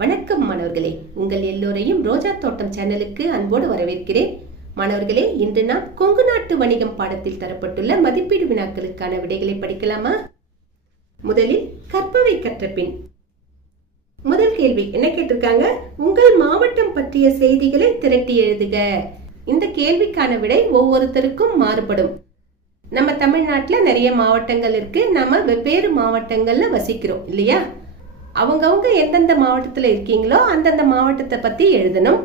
வணக்கம் மாணவர்களே. உங்கள் எல்லோரையும் ரோஜா தோட்டம் சேனலுக்கு அன்போடு வரவேற்கிறேன். மாணவர்களே இன்று நாம் கொங்கு நாட்டு வணிகம் பாடத்தில் தரப்பட்டுள்ள மதிப்பீடு வினாக்களுக்கான விடைகளை படிக்கலாமா? முதலில் கற்பவை கற்ற பின். முதல் கேள்வி என்ன கேட்டிருக்காங்க? உங்கள் மாவட்டம் பற்றிய செய்திகளை திரட்டி எழுதுக. இந்த கேள்விக்கான விடை ஒவ்வொருத்தருக்கும் மாறுபடும். நம்ம தமிழ்நாட்டில் நிறைய மாவட்டங்கள் இருக்கு. நம்ம வெவ்வேறு மாவட்டங்கள்ல வசிக்கிறோம் இல்லையா? அவங்கவுங்க எந்தெந்த மாவட்டத்தில் இருக்கீங்களோ அந்தந்த மாவட்டத்தை பத்தி எழுதணும்.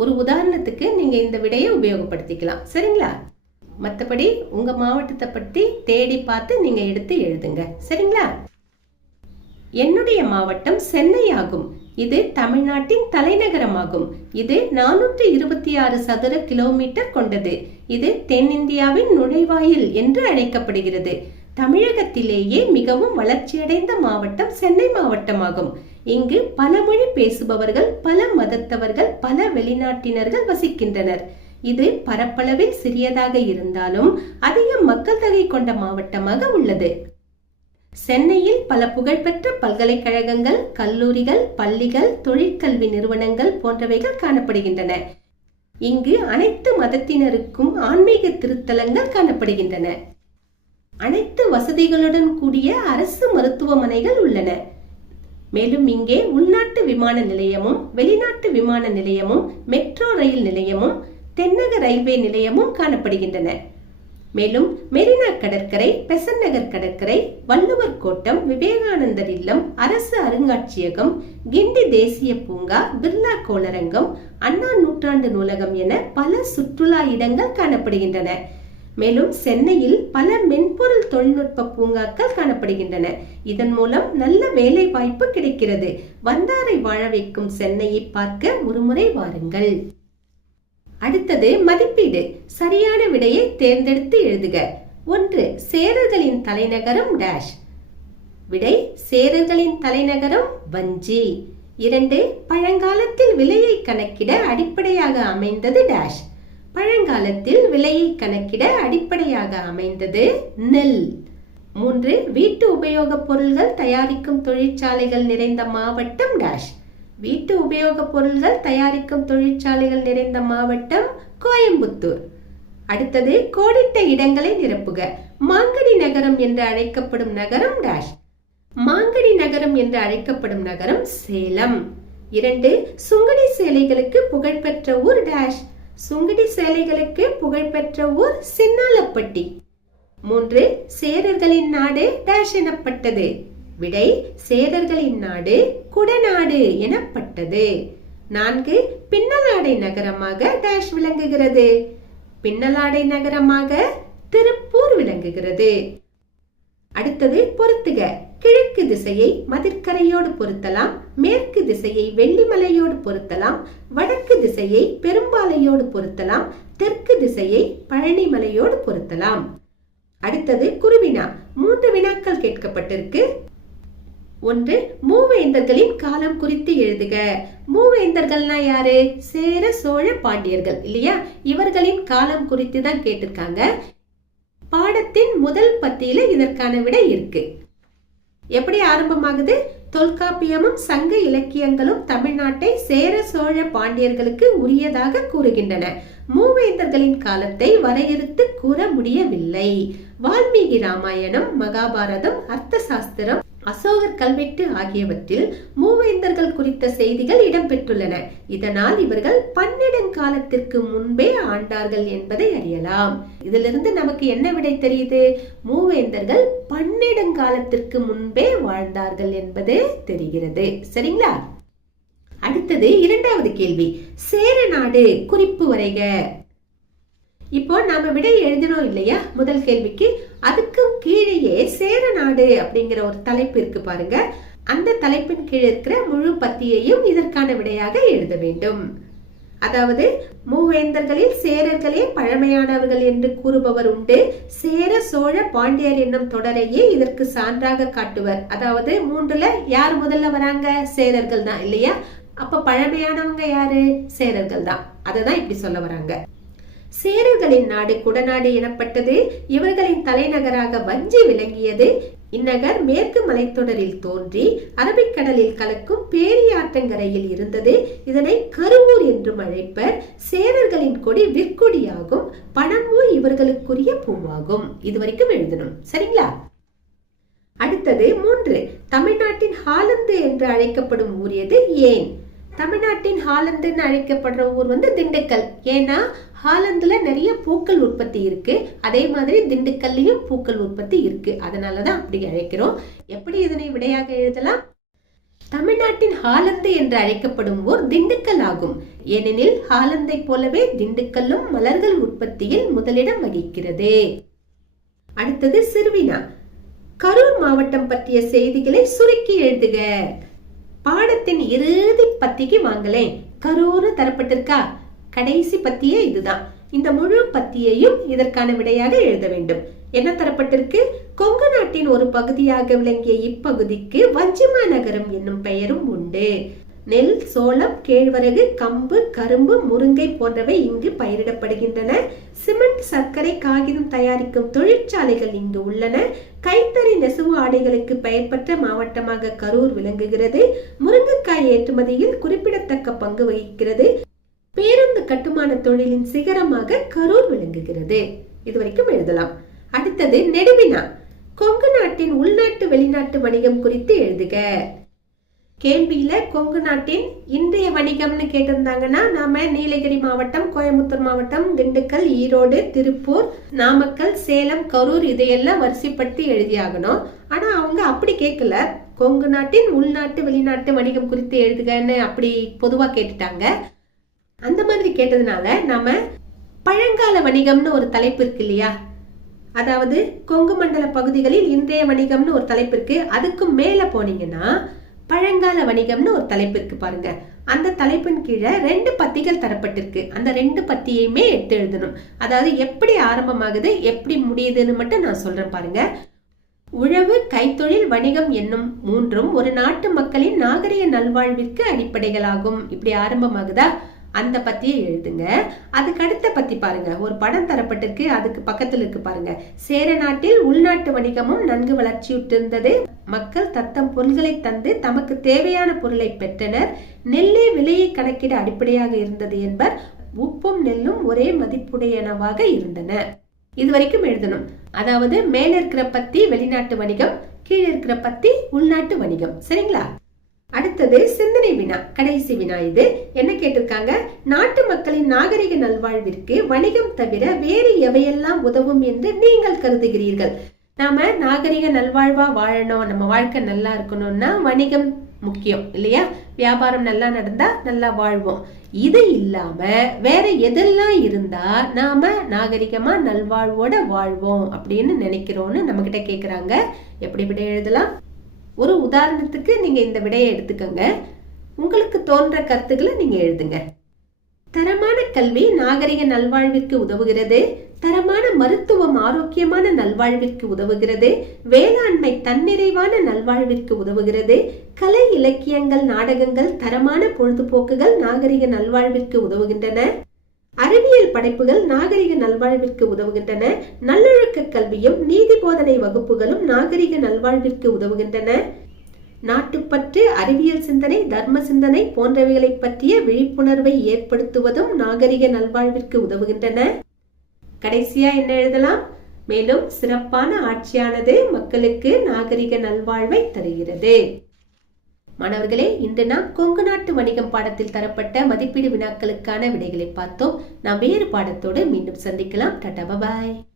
ஒரு உதாரணத்துக்கு நீங்க இந்த விடையை உபயோகப்படுத்திக்கலாம். சரிங்களா? மற்றபடி உங்க மாவட்டத்தை பத்தி தேடி பார்த்து நீங்க எடுத்து எழுதுங்க. சரிங்களா? என்னுடைய மாவட்டம் சென்னை ஆகும் இது தமிழ்நாட்டின் தலைநகரமாகும். இது நானூற்றி இருபத்தி ஆறு சதுர கிலோமீட்டர் கொண்டது. இது தென்னிந்தியாவின் நுழைவாயில் என்று அழைக்கப்படுகிறது. தமிழகத்திலேயே மிகவும் வளர்ச்சியடைந்த மாவட்டம் சென்னை மாவட்டமாகும். இங்கு பல மொழி பேசுபவர்கள் பல மதத்தவர்கள் பல வெளிநாட்டினர்கள் வசிக்கின்றனர். இது பரப்பளவில் சிறியதாக இருந்தாலும் அதிக மக்கள் தொகை கொண்ட மாவட்டமாக உள்ளது. சென்னையில் பல புகழ்பெற்ற பல்கலைக்கழகங்கள் கல்லூரிகள் பள்ளிகள் தொழிற்கல்வி நிறுவனங்கள் போன்றவைகள் காணப்படுகின்றன. இங்கு அனைத்து மதத்தினருக்கும் ஆன்மீக திருத்தலங்கள் காணப்படுகின்றன. அனைத்து வசதிகளுடன் கூடிய அரசு மருத்துவமனைகள் உள்ளன. மேலும் இங்கே உள்நாட்டு விமான நிலையமும் வெளிநாட்டு விமான நிலையமும் மெட்ரோ ரயில் நிலையமும் தென்னக ரயில்வே நிலையமும் காணப்படுகின்றன. மேலும் மெரினா கடற்கரை பெசன் நகர் கடற்கரை வள்ளுவர் கோட்டம் விவேகானந்தர் இல்லம் அரசு அருங்காட்சியகம் கிண்டி தேசிய பூங்கா பிர்லா கோளரங்கம் அண்ணா நூற்றாண்டு நூலகம் என பல சுற்றுலா இடங்கள் காணப்படுகின்றன. மேலும் சென்னையில் பல மென்பொருள் தொழில்நுட்ப பூங்காக்கள் காணப்படுகின்றன. இதன் மூலம் நல்ல வேலை வாய்ப்பு கிடைக்கிறது. வந்தாரை வாழ வைக்கும் சென்னையை பார்க்க ஒருமுறை வாருங்கள். அடுத்தது மதிப்பீடு. சரியான விடையை தேர்ந்தெடுத்து எழுதுக. ஒன்று சேரர்களின் தலைநகரம் டேஷ். விடை சேரர்களின் தலைநகரம் வஞ்சி. இரண்டு பழங்காலத்தில் விலையை கணக்கிட அடிப்படையாக அமைந்தது டேஷ். பழங்காலத்தில் விலையை கணக்கிட அடிப்படையாக அமைந்தது நெல். மூன்று வீட்டு உபயோகப் பொருள்கள் தயாரிக்கும் தொழிற்சாலைகள் நிறைந்த மாவட்டம் டேஷ். வீட்டு உபயோகப் பொருள்கள் தயாரிக்கும் தொழிற்சாலைகள் நிறைந்த மாவட்டம் கோயம்புத்தூர். அடுத்தது கோடிட்ட இடங்களை நிரப்புக. மாங்கனி நகரம் என்று அழைக்கப்படும் நகரம் டேஷ். மாங்கனி நகரம் என்று அழைக்கப்படும் நகரம் சேலம். இரண்டு சுங்கடி சேலைகளுக்கு புகழ்பெற்ற ஊர் டேஷ். சுங்கடி சேலைகளுக்கு புகழ்பெற்ற ஊர் சின்னாலப்பட்டி. மூன்று சேரர்களின் நாடு டேஷ் எனப்பட்டது. விடை சேரர்களின் நாடு குடநாடு எனப்பட்டது. நான்கு பின்னலாடை நகரமாக டேஷ் விளங்குகிறது. பின்னலாடை நகரமாக திருப்பூர் விளங்குகிறது. அடுத்தது பொருத்துக கிழக்கு திசையை மதிர்கரையோடு பொருத்தலாம் மேற்கு திசையை வெள்ளிமலையோடு பொருத்தலாம் வடக்கு திசையை பெரும்பாலையோடு பொருத்தலாம் தெற்கு திசையை பழனிமலையோடு பொருத்தலாம். அடுத்தது குருவினா. மூன்று வினாக்கள் கேட்கப்பட்டிருக்கு. ஒன்று மூவேந்தர்களின் காலம் குறித்து எழுதுக. மூவேந்தர்கள்னா யாரு? சேர சோழ பாண்டியர்கள் இல்லையா? இவர்களின் காலம் குறித்து தான் கேட்டிருக்காங்க. பாடத்தின் முதல் பத்தியில இதற்கான விடை இருக்கு. எப்படி ஆரம்பமாகுது? தொல்காப்பியமும் சங்க இலக்கியங்களும் தமிழ்நாட்டை சேர சோழ பாண்டியர்களுக்கு உரியதாக கூறுகின்றன. மூவேந்தர்களின் காலத்தை வரையறுத்து கூற முடியவில்லை. வால்மீகி ராமாயணம் மகாபாரதம் அர்த்த சாஸ்திரம் அசோகர் கல்வெட்டு ஆகியவற்றில் மூவேந்தர்கள் குறித்த செய்திகள் இடம்பெற்றுள்ளன. இதனால் இவர்கள் பன்னெடுங்காலத்திற்கு முன்பே ஆண்டார்கள் என்பதை அறியலாம். இதிலிருந்து நமக்கு என்ன விடை தெரியுது? மூவேந்தர்கள் பன்னெடுங்காலத்திற்கு முன்பே வாழ்ந்தார்கள் என்பது தெரிகிறது. சரிங்களா? அடுத்தது இரண்டாவது கேள்வி. சேர நாடு குறிப்பு வரைக. இப்போ நாம விடை எழுதினோம் இல்லையா? முதல் கேள்விக்கு அதுக்கும் கீழேயே சேர நாடு அப்படிங்கிற ஒரு தலைப்பு இருக்கு பாருங்க. அந்த தலைப்பின் கீழே இருக்கிற முழு பத்தியையும் இதற்கான விடையாக எழுத வேண்டும். அதாவது மூவேந்தர்களில் சேரர்களே பழமையானவர்கள் என்று கூறுபவர் உண்டு. சேர சோழ பாண்டியர் என்னும் தொடரையே இதற்கு சான்றாக காட்டுவர். அதாவது மூன்றுல யார் முதல்ல வராங்க? சேரர்கள் தான் இல்லையா? அப்ப பழமையானவங்க யாரு? சேரர்கள் தான் அததான் இப்படி சொல்ல வராங்க. சேரர்களின் நாடு குடநாடு எனப்பட்டது. இவர்களின் தலைநகராக வஞ்சி விளங்கியது. இந்நகர் மேற்கு மலைத்தொடரில் தோன்றி அரபிக்கடலில் கலக்கும் பேரியாற்றங்கரையில் இருந்தது. இதனை கருவூர் என்றும் அழைப்பர். சேரர்களின் கொடி விற்கொடியாகும். பணமும் இவர்களுக்குரிய பூவாகும். இதுவரைக்கும் எழுதணும். சரிங்களா? அடுத்தது மூன்று. தமிழ்நாட்டின் ஹாலந்து என்று அழைக்கப்படும் ஊர் எது? ஏன்? தமிழ்நாட்டின் ஹாலந்துன்னு அழைக்கப்படுற ஊர் வந்து திண்டுக்கல். ஏன்னா ஹாலந்துல நிறைய பூக்கள் உற்பத்தி இருக்கு. அதே மாதிரி திண்டுக்கல்லையும் பூக்கள் உற்பத்தி இருக்கு. அதனாலதான் அப்படி அழைக்கிறோம். எப்படி இதனை விடையாக எழுதலாம்? தமிழ்நாட்டின் ஹாலந்து என்று அழைக்கப்படும் ஊர் திண்டுக்கல் ஆகும். ஏனெனில் ஹாலந்தை போலவே திண்டுக்கல்லும் மலர்கள் உற்பத்தியில் முதலிடம் வகிக்கிறது. அடுத்தது சிறுவினா. கரூர் மாவட்டம் பற்றிய செய்திகளை சுருக்கி எழுதுக. பாடத்தின் இறுதி பத்திக்கு வாங்கலேன் கரூர் தரப்பட்டிருக்கா? கடைசி பத்தியே இதுதான். இந்த முழு பத்தியையும் இதற்கான விடையாக எழுத வேண்டும். என்ன தரப்பட்டிருக்கு? கொங்கு நாட்டின் ஒரு பகுதியாக விளங்கிய இப்பகுதிக்கு வஞ்சிமா நகரம் என்னும் பெயரும் உண்டு. நெல் சோளம் கேழ்வரகு கம்பு கரும்பு முருங்கை போன்றவை இங்கு பயிரிடப்படுகின்றன. சிமெண்ட் சர்க்கரை காகிதம் தயாரிக்கும் தொழிற்சாலைகள் இங்கு உள்ளன. கைத்தறி நெசவு ஆடைகளுக்கு பெயர் பெற்ற மாவட்டமாக கரூர் விளங்குகிறது. முருங்கைக்காய் ஏற்றுமதியில் குறிப்பிடத்தக்க பங்கு வகிக்கிறது. பேருந்து கட்டுமான தொழிலின் சிகரமாக கரூர் விளங்குகிறது. இதுவரைக்கும் எழுதலாம். அடுத்தது நெடுவினா. கொங்கு நாட்டின் உள்நாட்டு வெளிநாட்டு வணிகம் குறித்து எழுதுக. கேள்வியில கொங்கு நாட்டின் இன்றைய வணிகம்னு கேட்டிருந்தாங்கன்னா நாம நீலகிரி மாவட்டம் கோயம்புத்தூர் மாவட்டம் திண்டுக்கல் ஈரோடு திருப்பூர் நாமக்கல் சேலம் கரூர் இதையெல்லாம் வரிசைப்படுத்தி எழுதியாகணும். ஆனா அவங்க அப்படி கேட்கல. கொங்கு நாட்டின் உள்நாட்டு வெளிநாட்டு வணிகம் குறித்து எழுதுகன்னு அப்படி பொதுவா கேட்டுட்டாங்க. அந்த மாதிரி கேட்டதுனால நாம பழங்கால வணிகம்னு ஒரு தலைப்பு இருக்கு இல்லையா? அதாவது கொங்கு மண்டல பகுதிகளில் இன்றைய வணிகம்னு ஒரு தலைப்பு இருக்கு. அதுக்கும் மேல போனீங்கன்னா பழங்கால வணிகம்னு ஒரு தலைப்பு இருக்கு பாருங்க. அந்த தலைப்பின் கீழே ரெண்டு பத்திகள் தரப்பட்டிருக்கு. அந்த ரெண்டு பத்தியையுமே எடுத்து எழுதணும். அதாவது எப்படி ஆரம்பமாகுது எப்படி முடியுதுன்னு மட்டும் நான் சொல்றேன் பாருங்க. உழவு கைத்தொழில் வணிகம் என்னும் மூன்றும் ஒரு நாட்டு மக்களின் நாகரிக நல்வாழ்விற்கு அடிப்படைகளாகும். இப்படி ஆரம்பமாகுதா? அந்த பத்தியை எழுதுங்க. அதுக்கு அடுத்த பத்தி பாருங்க. ஒரு படம் தரப்பட்டிருக்கு. அதுக்கு பக்கத்துல இருக்கு பாருங்க. சேர நாட்டில் உள்நாட்டு வணிகமும் நன்கு வளர்ச்சியுற்றிருந்தது. மக்கள் தத்தம் பொருள்களை தந்து தமக்கு தேவையான பொருளை பெற்றனர். நெல்லே விலையை கணக்கிட அடிப்படையாக இருந்தது என்பர் உப்பும் நெல்லும் ஒரே மதிப்புடையனவாக இருந்தன. இது வரைக்கும் எழுதணும். அதாவது மேல இருக்கிற பத்தி வெளிநாட்டு வணிகம் கீழே இருக்கிற பத்தி உள்நாட்டு வணிகம். சரிங்களா? அடுத்தது சிந்தனை வினா கடைசி வினா இது. என்ன கேட்டிருக்காங்க? நாட்டு மக்களின் நாகரிக நல்வாழ்விற்கு வணிகம் தவிர வேறு எவையெல்லாம் உதவும் என்று நீங்கள் கருதுகிறீர்கள்? நாம நாகரிக நல்வாழ்வா வாழணும் நம்ம வாழ்க்கை நல்லா இருக்கணும்னா வணிகம் முக்கியம் இல்லையா? வியாபாரம் நல்லா நடந்தா நல்லா வாழ்வோம். இது இல்லாம வேற எதெல்லாம் இருந்தா நாம நாகரிகமா நல்வாழ்வோட வாழ்வோம் அப்படின்னு நினைக்கிறோம்னு நம்ம கிட்ட கேக்குறாங்க. எப்படி விட எழுதலாம்? ஒரு உதாரணத்துக்கு நீங்கள் இந்த விடையை எடுத்துக்கோங்க. உங்களுக்கு தோன்ற கருத்துக்களை நீங்கள் எழுதுங்க. தரமான கல்வி நாகரிக நல்வாழ்விற்கு உதவுகிறது. தரமான மருத்துவம் ஆரோக்கியமான நல்வாழ்விற்கு உதவுகிறது. வேளாண்மை தன்னிறைவான நல்வாழ்விற்கு உதவுகிறது. கலை இலக்கியங்கள் நாடகங்கள் தரமான பொழுதுபோக்குகள் நாகரிக நல்வாழ்விற்கு உதவுகின்றன. அறிவியல் படைப்புகள் நாகரிக நல்வாழ்விற்கு உதவுகின்றன. நல்லொழுக்க கல்வியும் நீதி போதனை வகுப்புகளும் நாகரிக நல்வாழ்விற்கு உதவுகின்றன. நாட்டுப்பற்று அறிவியல் சிந்தனை தர்ம சிந்தனை போன்றவைகளை பற்றிய விழிப்புணர்வை ஏற்படுத்துவதும் நாகரிக நல்வாழ்விற்கு உதவுகின்றன. கடைசியா என்ன எழுதலாம்? மேலும் சிறப்பான ஆட்சியானது மக்களுக்கு நாகரிக நல்வாழ்வை தருகிறது. மாணவர்களே இன்று நாம் கொங்கு நாட்டு வணிகம் பாடத்தில் தரப்பட்ட மதிப்பீடு வினாக்களுக்கான விடைகளை பார்த்தோம். நாம் வேறு பாடத்தோடு மீண்டும் சந்திக்கலாம். டாடா பாய்.